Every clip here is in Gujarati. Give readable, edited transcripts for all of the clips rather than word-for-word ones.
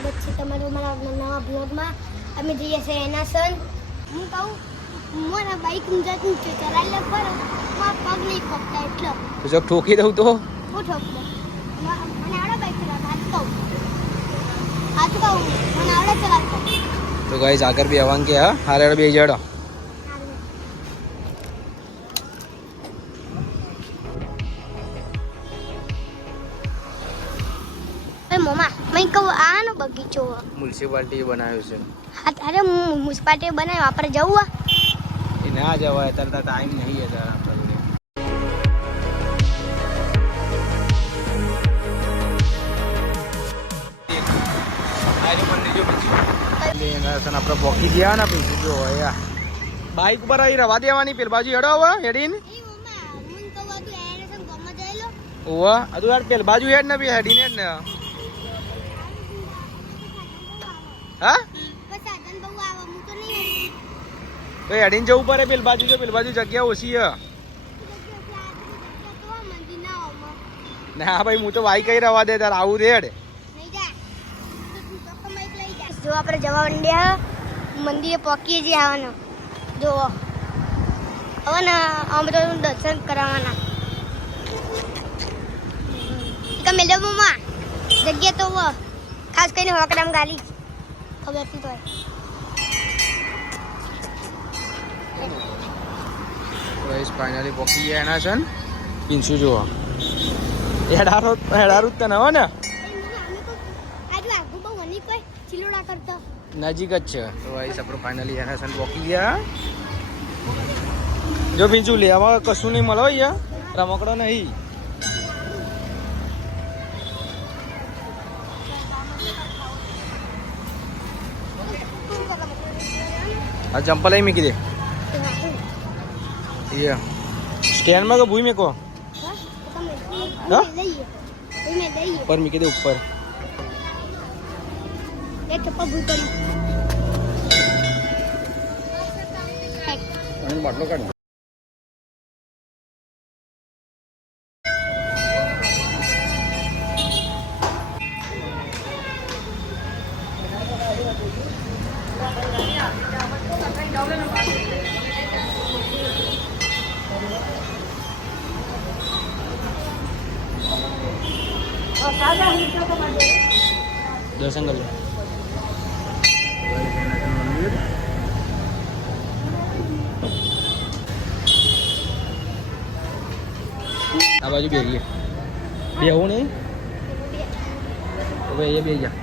સ્વાગત છે તમારું મારા નવા બ્લોગમાં. અમે જઈએ છીએ એનાસન. હું કહું મારા બાઇક જતું છે ચલાવી લે પર મારા પગ નહીં ખપતા એટલે તો જો ઠોકી દઉં તો હું ઠોક દઉં. મને આવડે બાઇક ચલાવતા હાથ કહું મને આવડે ચલાવતા. તો ગાઈસ આગળ બી આવવાનું કે હા હારે બે જડો મમ્મા મેં કહું આનો બગીચો મ્યુનિસિપાલિટી બનાવ્યો છે. હા તારે હું મ્યુનિસિપાલિટી બનાવ્યો આપણે જવું એ ના જવાય અત્યારે તો ટાઈમ નહીં અત્યારે આપણા જોડે. આપણે પોકી ગયા ને પછી જો બાઈક ઉપર આવી રવા દેવાની પેલી બાજુ હેડો હવે હેડીને ઓવા અદુ યાર પેલી બાજુ હેડ ને બી હેડીને જ ને હા તો હેડીને જવું પડે પેલી બાજુ જો પેલી બાજુ જગ્યા ઓછી હે ના ભાઈ હું તો વાઈ કઈ રવા દે તાર આવું રેડ જો આપણે જવા માંડ્યા મંદિરે પહોંચીએ છીએ આવવાના જો હવે ને અમે તો દર્શન કરાવવાના તમે લો મમ્મા જગ્યા તો ખાસ કરીને હોકડામ ગાલી ખબર હતી તો ગાઈસ ફાઇનલી પહોંચી ગયા એના છે ને પિન્સુ જોવા હેડારું જ તને હો ને નજીક જ છે તો ગાઈસ આપણે ફાઇનલી એના છે પહોંચી ગયા જો પિન્સુ લેવા કશું નહીં મળો અહીંયા રમકડો નહીં આ ચંપલ અહીં મૂકી દે સ્ટેન્ડમાં કે ભૂઈ મેકો ઉપર મૂકી દે ઉપર બાટલો કાઢ દર્શન કરજો આ બાજુ બેસીએ બેહું નહીં તો ભાઈ એ બે જા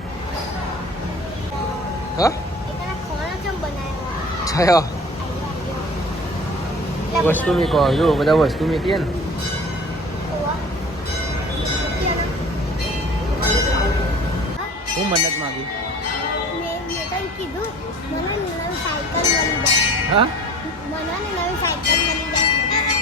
હા છાયા વસ્તુ મૂકો જો બધા વસ્તુ મૂકીએ ને હું મન્નત માંગી કીધું મને નવી સાયકલ મળી હા મને નવી સાયકલ